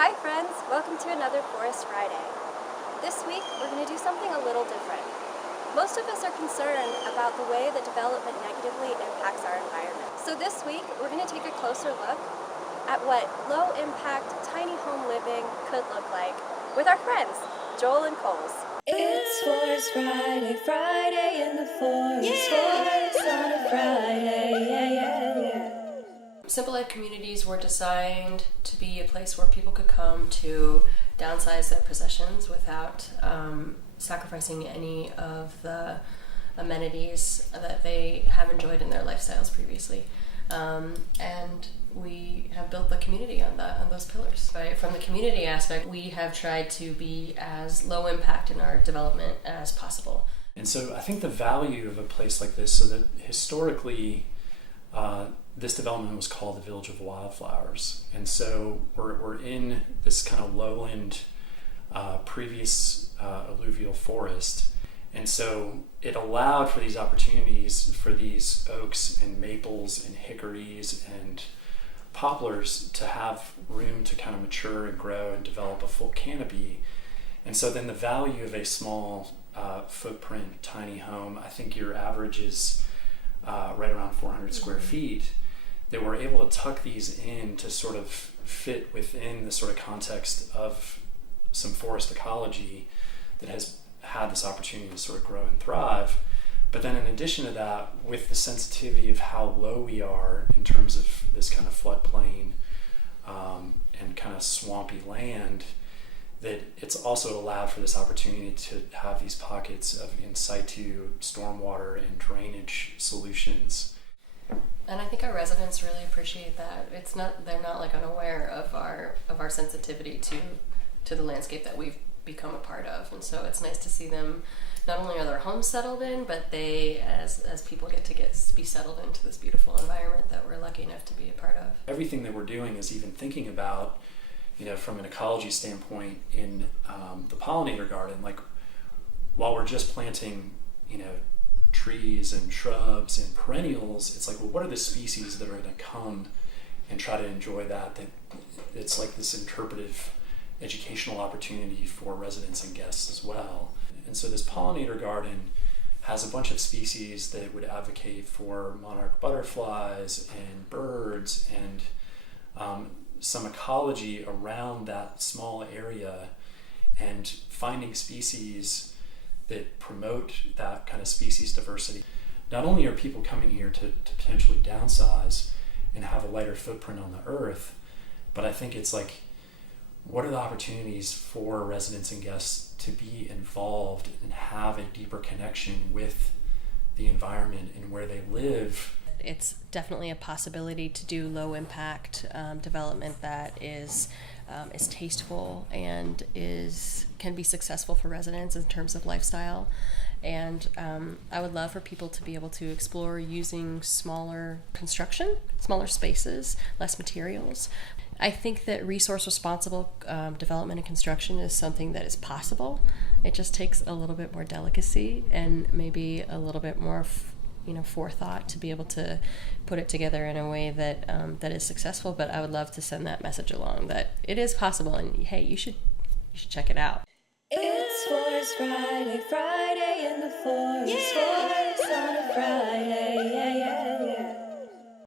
Hi friends, welcome to another Forest Friday. This week we're going to do something a little different. Most of us are concerned about the way that development negatively impacts our environment. So this week we're going to take a closer look at what low-impact tiny home living could look like with our friends, Joel and Coles. It's Forest Friday, Friday in the forest, forest on a Friday, yeah. Simple Life communities were designed to be a place where people could come to downsize their possessions without sacrificing any of the amenities that they have enjoyed in their lifestyles previously. And we have built the community on those pillars. Right? From the community aspect, we have tried to be as low impact in our development as possible. And so I think the value of a place like this, so that historically this development was called the Village of Wildflowers. And so we're in this kind of lowland previous alluvial forest. And so it allowed for these opportunities for these oaks and maples and hickories and poplars to have room to kind of mature and grow and develop a full canopy. And so then the value of a small footprint, tiny home, I think your average is right around 400 square feet, that we're able to tuck these in to sort of fit within the sort of context of some forest ecology that has had this opportunity to sort of grow and thrive. But then in addition to that, with the sensitivity of how low we are in terms of this kind of floodplain and kind of swampy land, that it's also allowed for this opportunity to have these pockets of in situ stormwater and drainage solutions. And I think our residents really appreciate that. They're not like unaware of our sensitivity to the landscape that we've become a part of. And so it's nice to see them, not only are their homes settled in, but they as people get to be settled into this beautiful environment that we're lucky enough to be a part of. Everything that we're doing is even thinking about, from an ecology standpoint in the pollinator garden, like while we're just planting, trees and shrubs and perennials, it's like, well, what are the species that are going to come and try to enjoy that it's like this interpretive educational opportunity for residents and guests as well. And so this pollinator garden has a bunch of species that would advocate for monarch butterflies and birds and some ecology around that small area, and finding species that promote that kind of species diversity. Not only are people coming here to potentially downsize and have a lighter footprint on the earth, but I think it's like, what are the opportunities for residents and guests to be involved and have a deeper connection with the environment and where they live? It's definitely a possibility to do low impact development that is tasteful and can be successful for residents in terms of lifestyle. And I would love for people to be able to explore using smaller construction, smaller spaces, less materials. I think that resource responsible development and construction is something that is possible. It just takes a little bit more delicacy and maybe a little bit more forethought to be able to put it together in a way that that is successful. But I would love to send that message along that it is possible, and hey, you should check it out. It's Forest Friday, Friday in the forest, forest on a Friday, yeah.